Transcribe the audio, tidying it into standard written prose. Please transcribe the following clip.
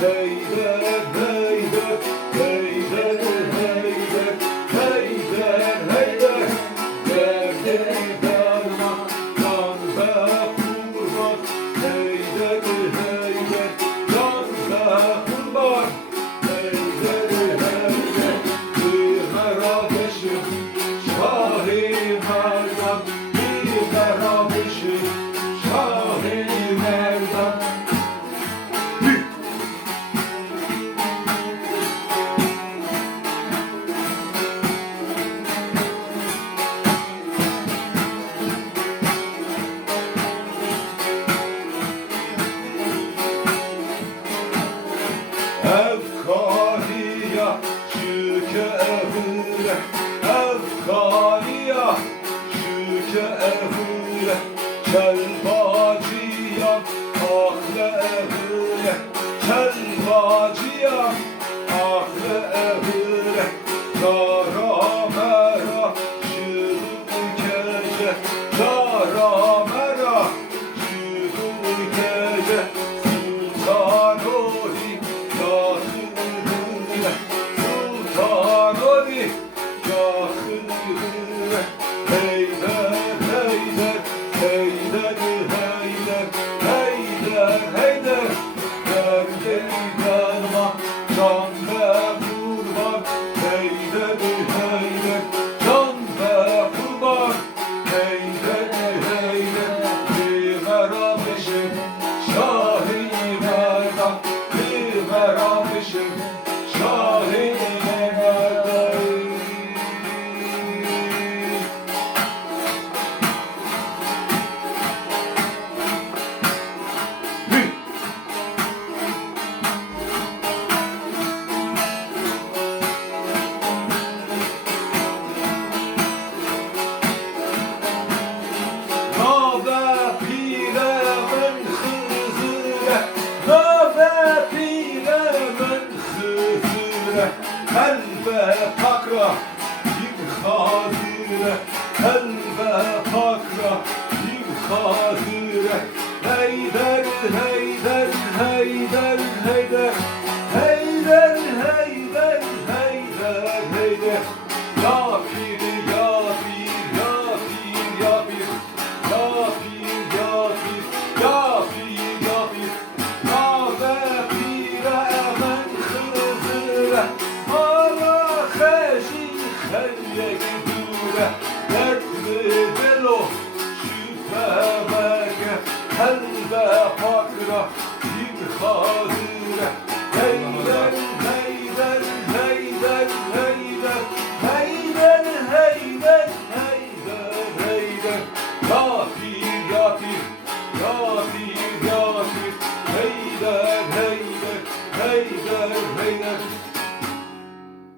heyder, heyder, heyder, heyder, heyder, heyder. Derdini derman, canza kurban, heyder, heyder, canza kurban, heyder, heyder. Bir merabeşim, Şah-ı Merdan, bir merabeşim, Şah-ı Merdan. Efkariya şüke evire, efkariya şüke evire, kelbaciyam akle evire, kelbaciyam akle evire, kara mera şüdü gece, kara mera şüdü gece, sultan olayım Sultan Ali Yahı'ne heyder, heyder, heyder, heyder, heyder, heyder. Derdeni derman, can ve kurban, heyder, heyder, can ve kurban, heyder, heyder. Bir merabeşim, Şah-ı Merdan, bir merabeşim, Şah-ı Merdan. Nabe piremin Hızır'e, nabe piremin Hızır'e, helve pakra bir hazire, helve pakra bir hazire. Heyder, heyder, heyder, heyder, heyder, heyder, heyder, heyder. Ya pir, ya pir, ya pir, ya pir. Ya pir, ya pir, ya pir, ya pir. Nabe pire emen Hızır'e, ala heşi heyyek dure. Dertli delo şüphe mege, helve fakra bir hazire. Heyder, heyder, heyder, heyder, heyder, heyder, heyder, heyder. Ya pir, ya pir, ya pir, ya pir, heyder, heyder, heyder, heyder.